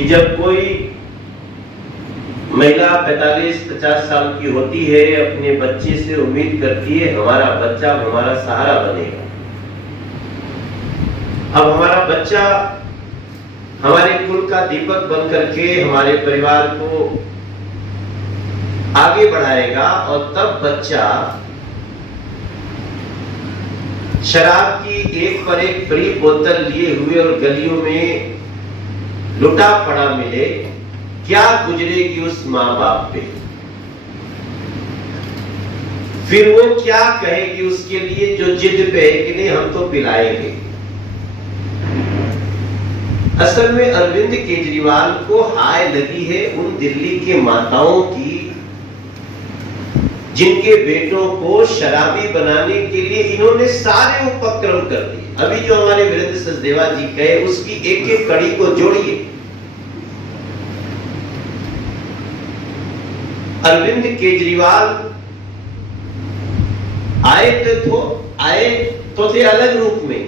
कि जब कोई महिला 45-50 साल की होती है, अपने बच्चे से उम्मीद करती है हमारा बच्चा हमारा सहारा बनेगा। अब हमारा बच्चा हमारे कुल का दीपक बन करके हमारे परिवार को आगे बढ़ाएगा, और तब बच्चा शराब की एक पर एक बड़ी बोतल लिए हुए और गलियों में लुटा पड़ा मिले, क्या गुजरेगी उस माँ बाप पे? फिर वो क्या कहेगी उसके लिए जो जिद पे है कि नहीं हम तो पिलाएंगे। असल में अरविंद केजरीवाल को हाय लगी है उन दिल्ली के माताओं की जिनके बेटों को शराबी बनाने के लिए इन्होंने सारे उपक्रम कर दिए। अभी जो हमारे वीरेंद्र सचदेवा जी कहे उसकी एक एक कड़ी को जोड़िए। अरविंद केजरीवाल आए तो थे अलग रूप में,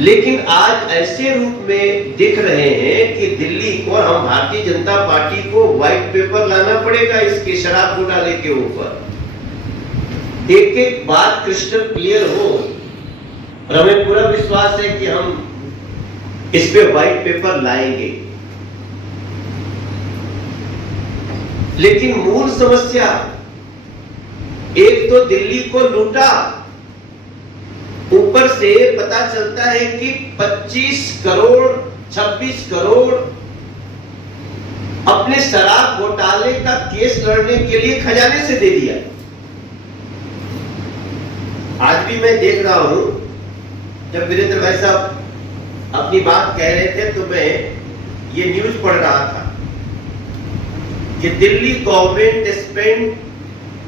लेकिन आज ऐसे रूप में दिख रहे हैं कि दिल्ली को, हम भारतीय जनता पार्टी को व्हाइट पेपर लाना पड़ेगा इसके शराब घोटाले के ऊपर। एक एक बात क्रिस्टल क्लियर हो, और हमें पूरा विश्वास है कि हम इस पे व्हाइट पेपर लाएंगे। लेकिन मूल समस्या, एक तो दिल्ली को लूटा, ऊपर से पता चलता है कि 25 करोड़ 26 करोड़ अपने शराब घोटाले का केस लड़ने के लिए खजाने से दे दिया। आज भी मैं देख रहा हूं, जब वीरेंद्र भाई साहब अपनी बात कह रहे थे तो मैं ये न्यूज पढ़ रहा था कि Delhi government spend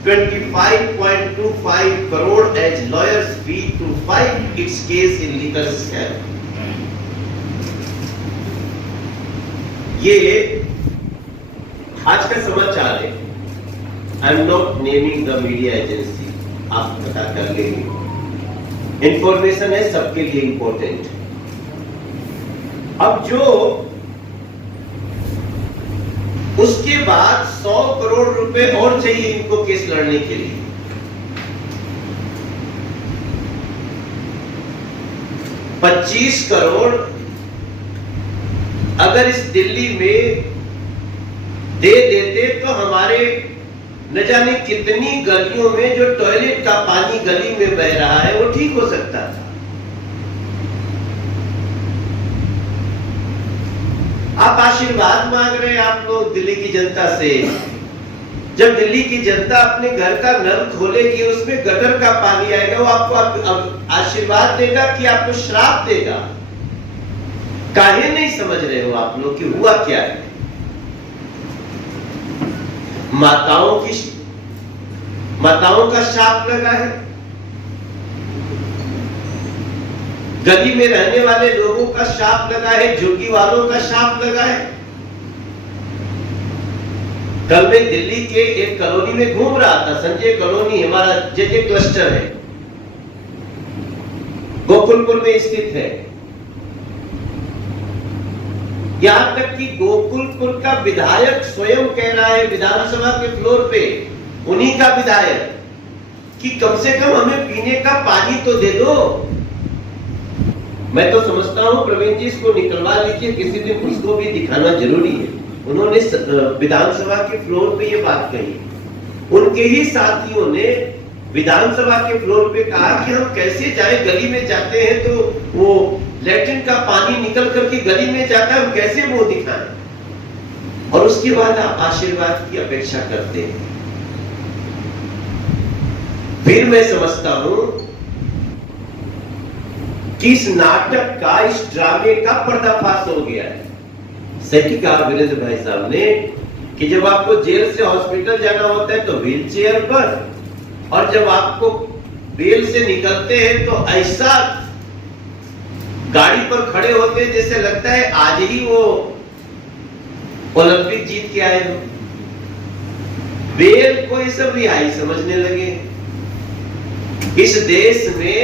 25.25 crore as lawyers fee to fight its case in legal scam. ये आज का समाचार है। I am not naming the media agency, आप पता कर लेंगे। इंफॉर्मेशन है सबके लिए इंपॉर्टेंट। अब जो उसके बाद 100 करोड़ रुपए और चाहिए इनको केस लड़ने के लिए। $25 करोड़ अगर इस दिल्ली में दे देते तो हमारे न जाने कितनी गलियों में जो टॉयलेट का पानी गली में बह रहा है वो ठीक हो सकता था। आप आशीर्वाद मांग रहे हैं आप लोग दिल्ली की जनता से। जब दिल्ली की जनता अपने घर का नल खोलेगी, उसमें गटर का पानी आएगा, वो आपको आशीर्वाद देगा कि आपको श्राप देगा? काहे नहीं समझ रहे हो आप लोग कि हुआ क्या है? माताओं का श्राप लगा है, गली में रहने वाले लोगों का श्राप लगा है, झुग्गी वालों का श्राप लगा है। कल मैं दिल्ली के एक कॉलोनी में घूम रहा था, संजय कॉलोनी हमारा जेजे क्लस्टर है, गोकुलपुर में स्थित है। यहां तक कि गोकुलपुर का विधायक स्वयं कह रहा है विधानसभा के फ्लोर पे, उन्हीं का विधायक, कि कम से कम हमें पीने का पानी तो दे दो। मैं तो समझता हूं प्रवीण जी इसको निकलवा लीजिए, किसी दिन उसको भी दिखाना जरूरी है। उन्होंने विधानसभा के फ्लोर पे ये बात कही। उनके ही साथियों ने विधानसभा के फ्लोर पे कहा कि हम कैसे जाए, गली में जाते हैं तो वो लैट्रिन का पानी निकल करके गली में जाता है, हम कैसे मुंह दिखाएं? और उसके बाद आप आशीर्वाद की अपेक्षा करते हैं। फिर मैं समझता हूं कि इस नाटक का, इस ड्रामे का पर्दाफाश हो गया है। सही कहा वीरेंद्र भाई साहब ने कि जब आपको जेल से हॉस्पिटल जाना होता है तो व्हील चेयर पर, और जब आपको बेल से निकलते हैं तो ऐसा गाड़ी पर खड़े होते हैं जैसे लगता है आज ही वो ओलंपिक जीत के आए हो। बेल को ये सब रिहाई समझने लगे। इस देश में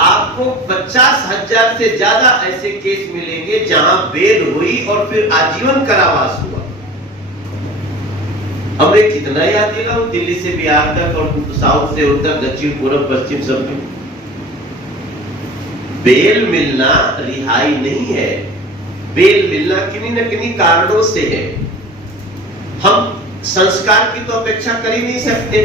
आपको 50,000 से ज्यादा ऐसे केस मिलेंगे जहां बेल हुई और फिर आजीवन कारावास हुआ। अब मैं कितना याद दिलाऊं, दिल्ली से बिहार तक और साउथ से उत्तर, दक्षिण, पूर्व, पश्चिम, सब में बेल मिलना रिहाई नहीं है। बेल मिलना किन्हीं न किन्हीं कारणों से है। हम संस्कार की तो अपेक्षा कर ही नहीं सकते।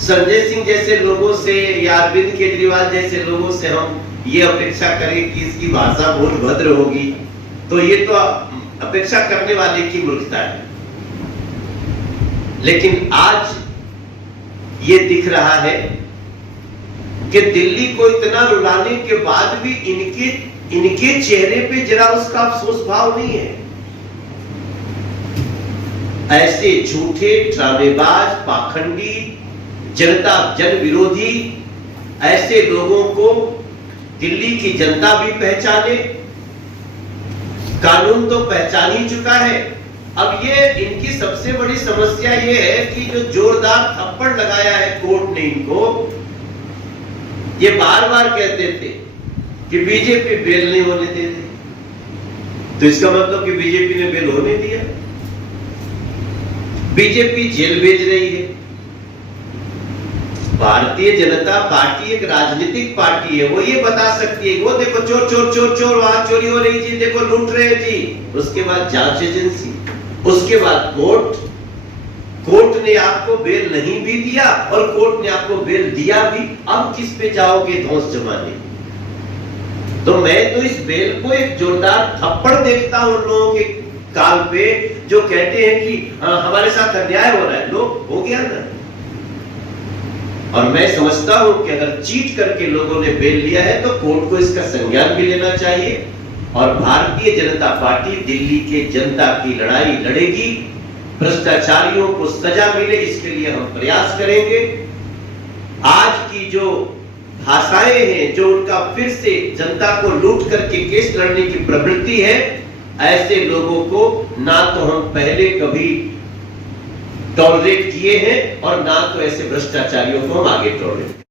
संजय सिंह जैसे लोगों से या अरविंद केजरीवाल जैसे लोगों से हम ये अपेक्षा करें कि इसकी भाषा बहुत भद्र होगी, तो ये तो अपेक्षा करने वाले की मूर्खता है। लेकिन आज ये दिख रहा है कि दिल्ली को इतना रुलाने के बाद भी इनके चेहरे पे जरा उसका अफसोस भाव नहीं है। ऐसे झूठे, ड्रामेबाज, पाखंडी, जनता जन विरोधी ऐसे लोगों को दिल्ली की जनता भी पहचाने, कानून तो पहचान ही चुका है। अब ये इनकी सबसे बड़ी समस्या ये है कि जो जोरदार थप्पड़ लगाया है कोर्ट ने इनको, ये बार बार कहते थे कि बीजेपी बेल नहीं होने देती, तो इसका मतलब कि बीजेपी ने बेल होने दिया। बीजेपी जेल भेज रही है। भारतीय जनता पार्टी एक राजनीतिक पार्टी है, वो ये बता सकती है, वो देखो चोर चोर चोर चोर, वहां चोरी हो रही थी, देखो लूट रहे थी। उसके बाद जांच एजेंसी, उसके बाद कोर्ट ने आपको बेल नहीं भी दिया और कोर्ट ने आपको बेल दिया भी। अब किस पे जाओगे धौंस जमाने? तो मैं तो इस बेल को एक जोरदार थप्पड़ देखता हूं उन लोगों के काल पे जो कहते हैं कि हमारे साथ अन्याय हो रहा है। लो, हो गया ना। और मैं समझता हूं कि अगर चीट करके लोगों ने बेल लिया है तो कोर्ट को इसका संज्ञान भी लेना चाहिए और भारतीय जनता पार्टी दिल्ली के जनता की लड़ाई लड़ेगी। भ्रष्टाचारियों को सजा मिले इसके लिए हम प्रयास करेंगे। आज की जो भाषाएं हैं, जो उनका फिर से जनता को लूट करके केस लड़ने की प्रवृत्ति है, ऐसे लोगों को ना तो हम पहले कभी टॉलरेट किए हैं और ना तो ऐसे भ्रष्टाचारियों को हम आगे टॉलरेट